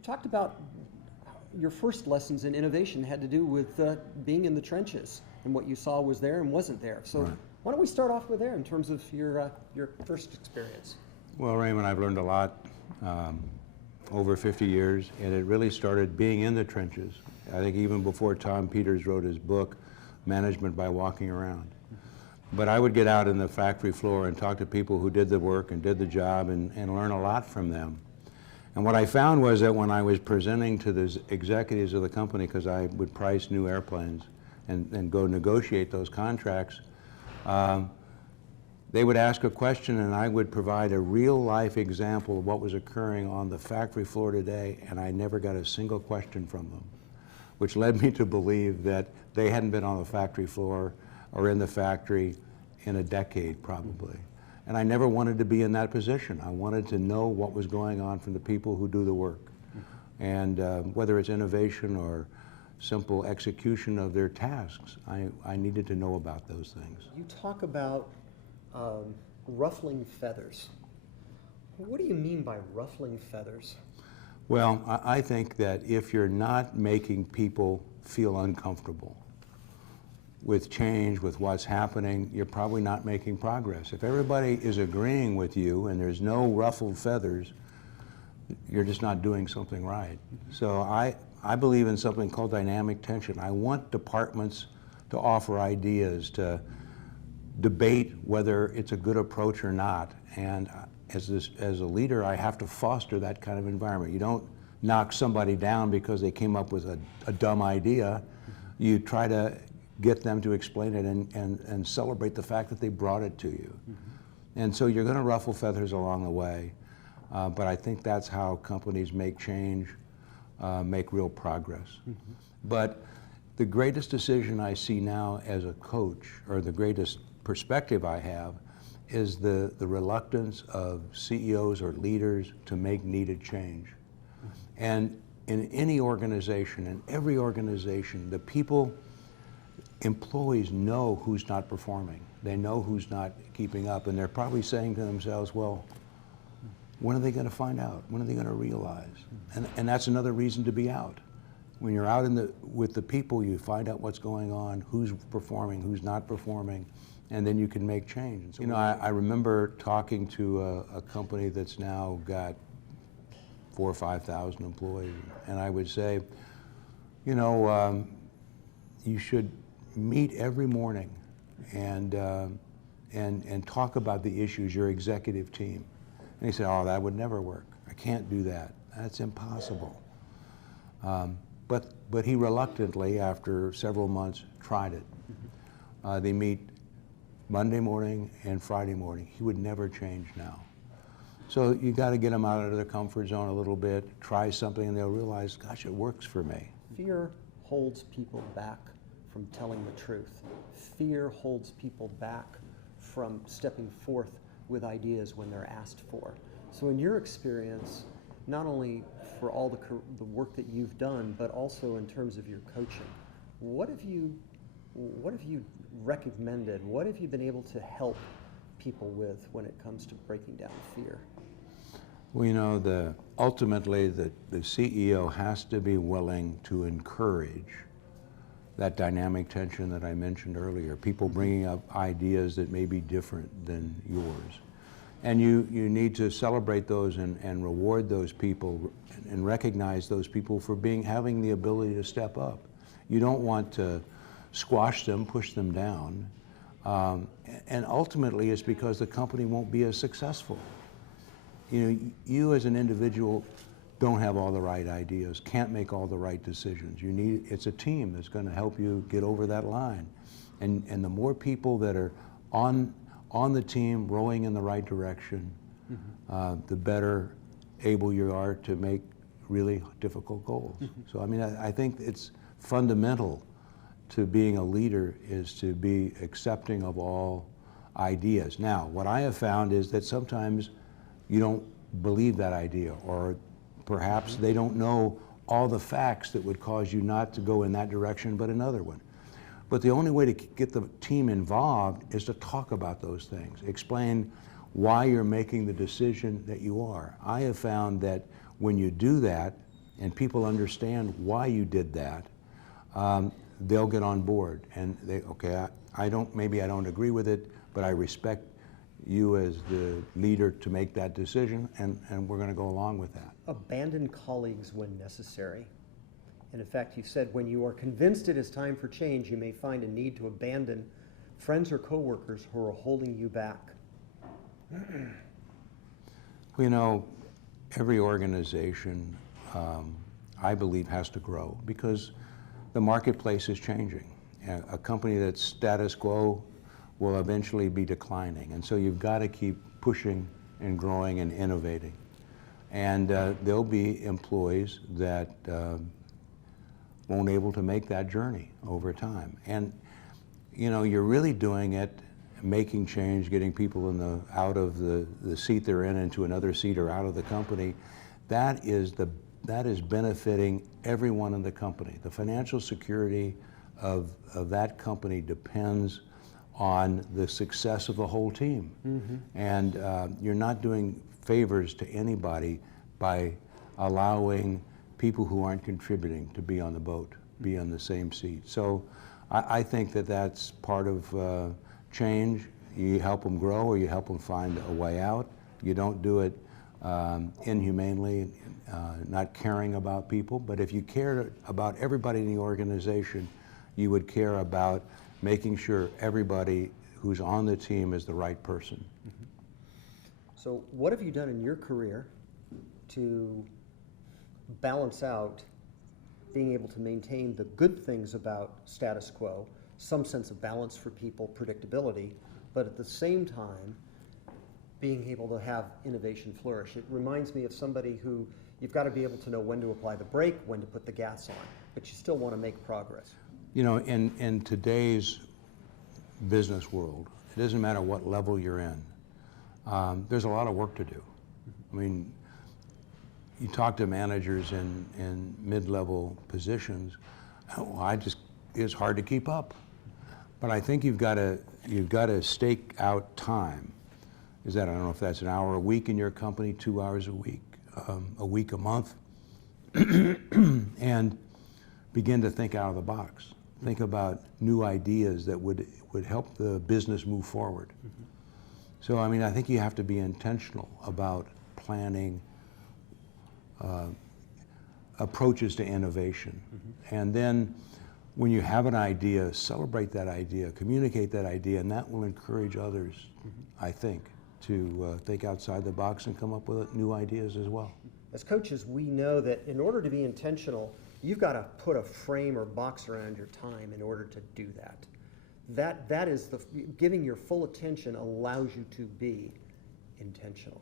You talked about your first lessons in innovation had to do with being in the trenches and what you saw was there and wasn't there. So Right. why don't we start off with there in terms of your first experience? Well, Raymond, I've learned a lot over 50 years, and it really started being in the trenches. I think even before Tom Peters wrote his book, Management by Walking Around. But I would get out in the factory floor and talk to people who did the work and did the job and learn a lot from them. And what I found was that when I was presenting to the executives of the company, because I would price new airplanes and go negotiate those contracts, they would ask a question and I would provide a real life example of what was occurring on the factory floor today, and I never got a single question from them, which led me to believe that they hadn't been on the factory floor or in the factory in a decade probably. And I never wanted to be in that position. I wanted to know what was going on from the people who do the work. And whether it's innovation or simple execution of their tasks, I needed to know about those things. You talk about ruffling feathers. What do you mean by ruffling feathers? Well, I think that if you're not making people feel uncomfortable with change, with what's happening, you're probably not making progress. If everybody is agreeing with you and there's no ruffled feathers, you're just not doing something right. So I believe in something called dynamic tension. I want departments to offer ideas, to debate whether it's a good approach or not. And as a leader, I have to foster that kind of environment. You don't knock somebody down because they came up with a dumb idea. You try to get them to explain it and celebrate the fact that they brought it to you. And so you're going to ruffle feathers along the way, but I think that's how companies make change, make real progress. But the greatest decision I see now as a coach, or the greatest perspective I have, is the reluctance of CEOs or leaders to make needed change. And in any organization, in every organization, the employees know who's not performing. They know who's not keeping up, and they're probably saying to themselves, well, when are they going to find out? When are they going to realize? And that's another reason to be out. When you're out with the people, you find out what's going on, who's performing, who's not performing, and then you can make change. So, you know, I remember talking to a company that's now got 4,000 or 5,000 employees, and I would say, you know, you should meet every morning and talk about the issues, your executive team. And he said, oh, that would never work. I can't do that. That's impossible. But he reluctantly, after several months, tried it. They meet Monday morning and Friday morning. He would never change now. So you got to get them out of their comfort zone a little bit, try something, and they'll realize, gosh, it works for me. Fear holds people back from telling the truth. Fear holds people back from stepping forth with ideas when they're asked for. So in your experience, not only for all the work that you've done, but also in terms of your coaching, what have you recommended? What have you been able to help people with when it comes to breaking down fear? Well, you know, ultimately the CEO has to be willing to encourage that dynamic tension that I mentioned earlier, people bringing up ideas that may be different than yours. And you need to celebrate those and reward those people and recognize those people for having the ability to step up. You don't want to squash them, push them down, and ultimately it's because the company won't be as successful. You know, you as an individual don't have all the right ideas, can't make all the right decisions. It's a team that's going to help you get over that line. And the more people that are on the team rowing in the right direction, the better able you are to make really difficult goals. So I mean, I think it's fundamental to being a leader is to be accepting of all ideas. Now, what I have found is that sometimes you don't believe that idea, or perhaps they don't know all the facts that would cause you not to go in that direction but another one. But the only way to get the team involved is to talk about those things, explain why you're making the decision that you are. I have found that when you do that and people understand why you did that, they'll get on board. And they, okay, maybe I don't agree with it, but I respect you as the leader to make that decision, and we're going to go along with that. Abandon colleagues when necessary. And in fact, you said when you are convinced it is time for change, you may find a need to abandon friends or coworkers who are holding you back. Well, you know, every organization, I believe, has to grow because the marketplace is changing. A company that's status quo will eventually be declining. And so you've got to keep pushing and growing and innovating. And there'll be employees that won't able to make that journey over time. And you know, you're really doing it, making change, getting people out of the seat they're in into another seat or out of the company. That is benefiting everyone in the company. The financial security of that company depends on the success of the whole team. Mm-hmm. And you're not doing favors to anybody by allowing people who aren't contributing to be on the boat, be on the same seat. So I think that that's part of change. You help them grow or you help them find a way out. You don't do it inhumanely, not caring about people. But if you cared about everybody in the organization, you would care about making sure everybody who's on the team is the right person. Mm-hmm. So what have you done in your career to balance out being able to maintain the good things about status quo, some sense of balance for people, predictability, but at the same time being able to have innovation flourish? It reminds me of somebody who you've got to be able to know when to apply the brake, when to put the gas on, but you still want to make progress. You know, in today's business world, it doesn't matter what level you're in, there's a lot of work to do. I mean, you talk to managers in mid-level positions, it's hard to keep up. But I think you've got to stake out time. I don't know if that's an hour a week in your company, 2 hours a week a month, and begin to think out of the box. Think about new ideas that would help the business move forward. Mm-hmm. So, I mean, I think you have to be intentional about planning approaches to innovation. Mm-hmm. And then when you have an idea, celebrate that idea, communicate that idea, and that will encourage others, mm-hmm. I think, to think outside the box and come up with new ideas as well. As coaches, we know that in order to be intentional, you've got to put a frame or box around your time in order to do that. That is giving your full attention allows you to be intentional.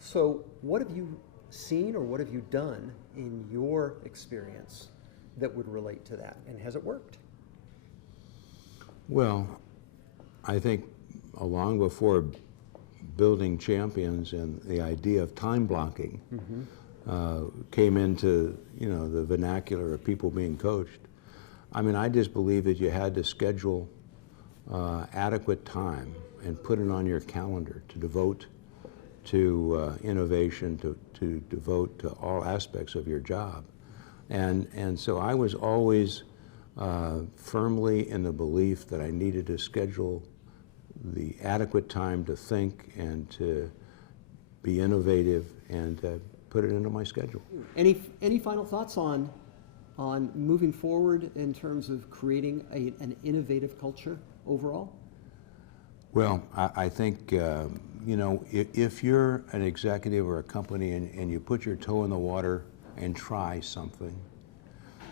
So what have you seen or what have you done in your experience that would relate to that, and has it worked? Well, I think long before building champions and the idea of time blocking mm-hmm. Came into the vernacular of people being coached, I mean, I just believe that you had to schedule adequate time and put it on your calendar to devote to innovation, to devote to all aspects of your job. And so I was always firmly in the belief that I needed to schedule the adequate time to think and to be innovative and put it into my schedule. Any final thoughts on moving forward in terms of creating an innovative culture overall? Well, I think, if you're an executive or a company and you put your toe in the water and try something,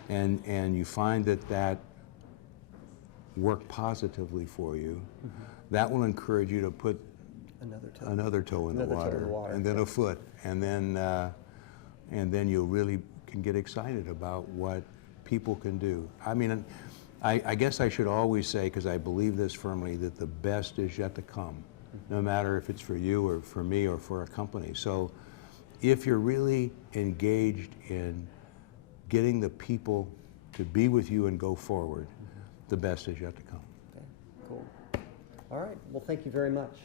and you find that worked positively for you, mm-hmm. that will encourage you to put another toe in the water, and then a foot, and then you really can get excited about what people can do. I mean, I guess I should always say, because I believe this firmly, that the best is yet to come, mm-hmm. no matter if it's for you or for me or for a company. So if you're really engaged in getting the people to be with you and go forward, mm-hmm. the best is yet to come. Okay, cool. All right, well, thank you very much.